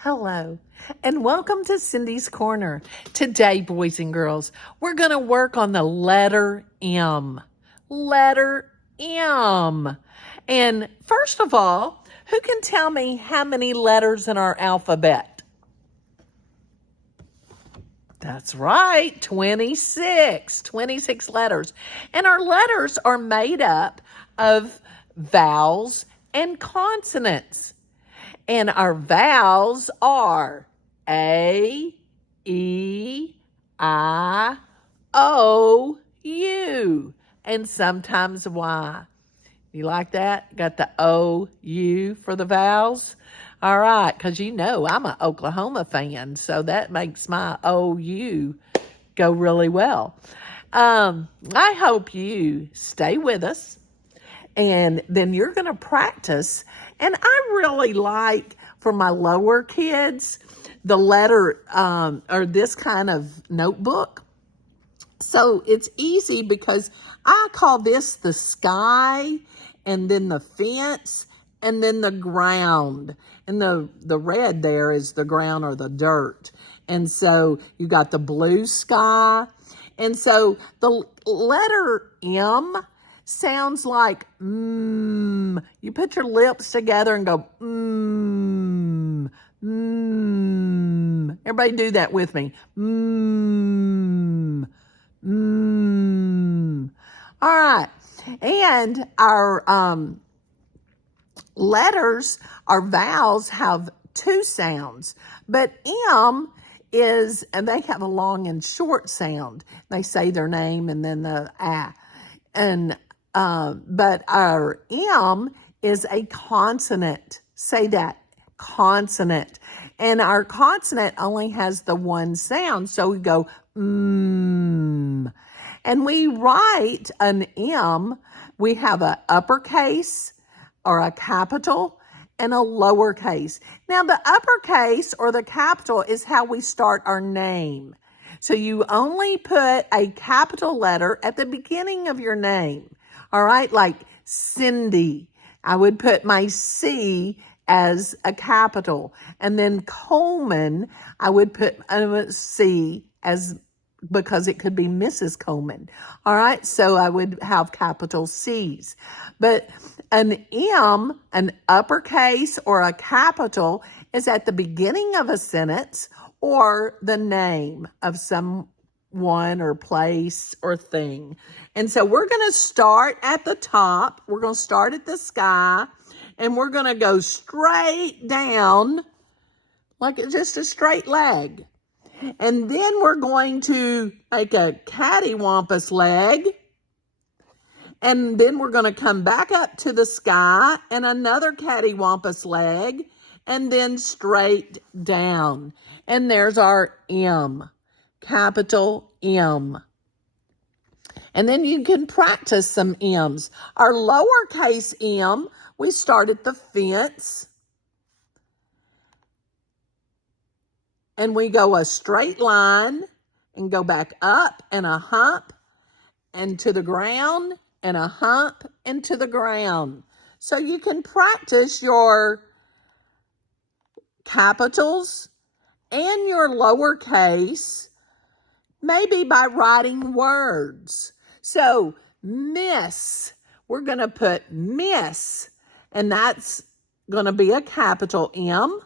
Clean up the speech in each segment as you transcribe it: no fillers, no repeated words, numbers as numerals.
Hello, and welcome to Cindy's Corner. Today, boys and girls, we're going to work on the letter M. Letter M. And first of all, who can tell me how many letters in our alphabet? That's right, 26. 26 letters. And our letters are made up of vowels and consonants. And our vowels are A, E, I, O, U, and sometimes Y. You like that? Got the O, U for the vowels? All right, because you know I'm an Oklahoma fan, so that makes my O, U go really well. I hope you stay with us. And then you're going to practice. And I really like, for my lower kids, the letter or this kind of notebook. So it's easy because I call this the sky, and then the fence, and then the ground. And the red there is the ground or the dirt. And so you got the blue sky. And so the letter M sounds like mmm. You put your lips together and go mmm, mmm. Everybody do that with me. Mmm, mmm. All right. And our letters, our vowels have two sounds, but M is, and they have a long and short sound. They say their name and then the ah. And but our M is a consonant. Say that, consonant. And our consonant only has the one sound, so we go mmm. And we write an M. We have a uppercase or a capital and a lowercase. Now, the uppercase or the capital is how we start our name. So you only put a capital letter at the beginning of your name. All right, like Cindy. I would put my C as a capital. And then Coleman, I would put a C as, because it could be Mrs. Coleman. All right, so I would have capital C's. But an M, an uppercase or a capital, is at the beginning of a sentence or the name of someone or place or thing. And so we're going to start at the top. We're going to start at the sky, and we're going to go straight down like it's just a straight leg. And then we're going to make a cattywampus leg. And then we're going to come back up to the sky and another cattywampus leg, and then straight down. And there's our M, capital M. And then you can practice some M's. Our lowercase M, we start at the fence. And we go a straight line and go back up and a hump and to the ground and a hump and to the ground. So you can practice your capitals and your lowercase, maybe by writing words. So miss, we're going to put miss, and that's going to be a capital M.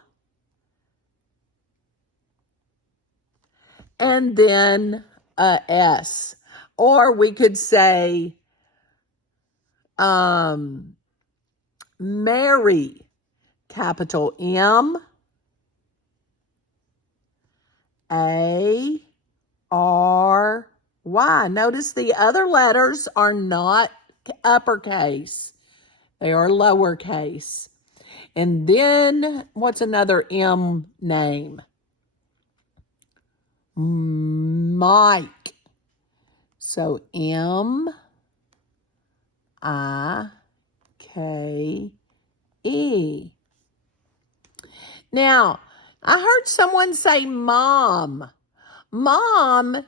And then a S. Or we could say Mary, capital M, A, R, Y. Notice the other letters are not uppercase. They are lowercase. And then what's another M name? Mike. So M-I-K-E. Now, I heard someone say mom. Mom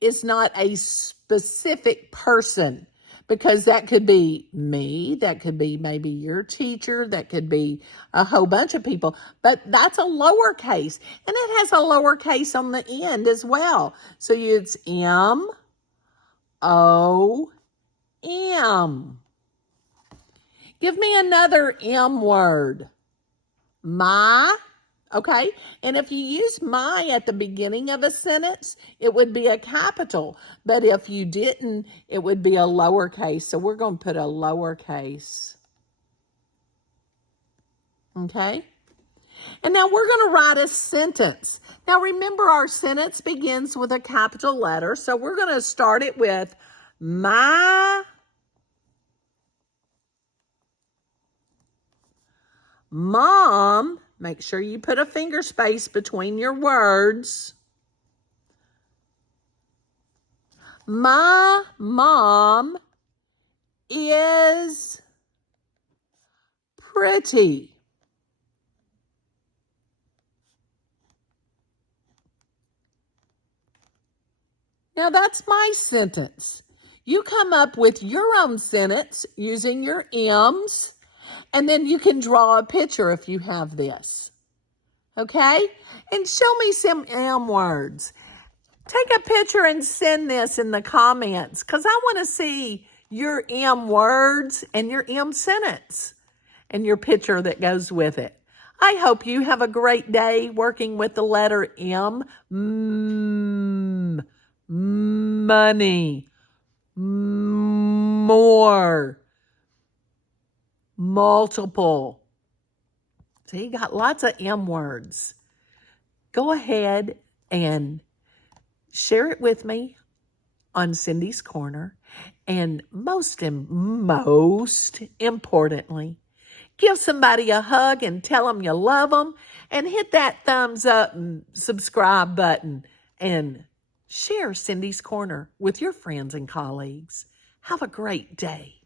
is not a specific person, because that could be me, that could be maybe your teacher, that could be a whole bunch of people, but that's a lowercase, and it has a lowercase on the end as well. So it's M-O-M. Give me another M word. My. Okay, and if you use my at the beginning of a sentence, it would be a capital. But if you didn't, it would be a lowercase. So we're going to put a lowercase. Okay? And now we're going to write a sentence. Now remember, our sentence begins with a capital letter. So we're going to start it with my mom. Make sure you put a finger space between your words. My mom is pretty. Now that's my sentence. You come up with your own sentence using your M's, and then you can draw a picture if you have this. Okay? And show me some M words. Take a picture and send this in the comments, because I want to see your M words and your M sentence and your picture that goes with it. I hope you have a great day working with the letter M. Money. More. Multiple. So you got lots of M words. Go ahead and share it with me on Cindy's Corner. And most importantly, give somebody a hug and tell them you love them, and hit that thumbs up and subscribe button, and share Cindy's Corner with your friends and colleagues. Have a great day.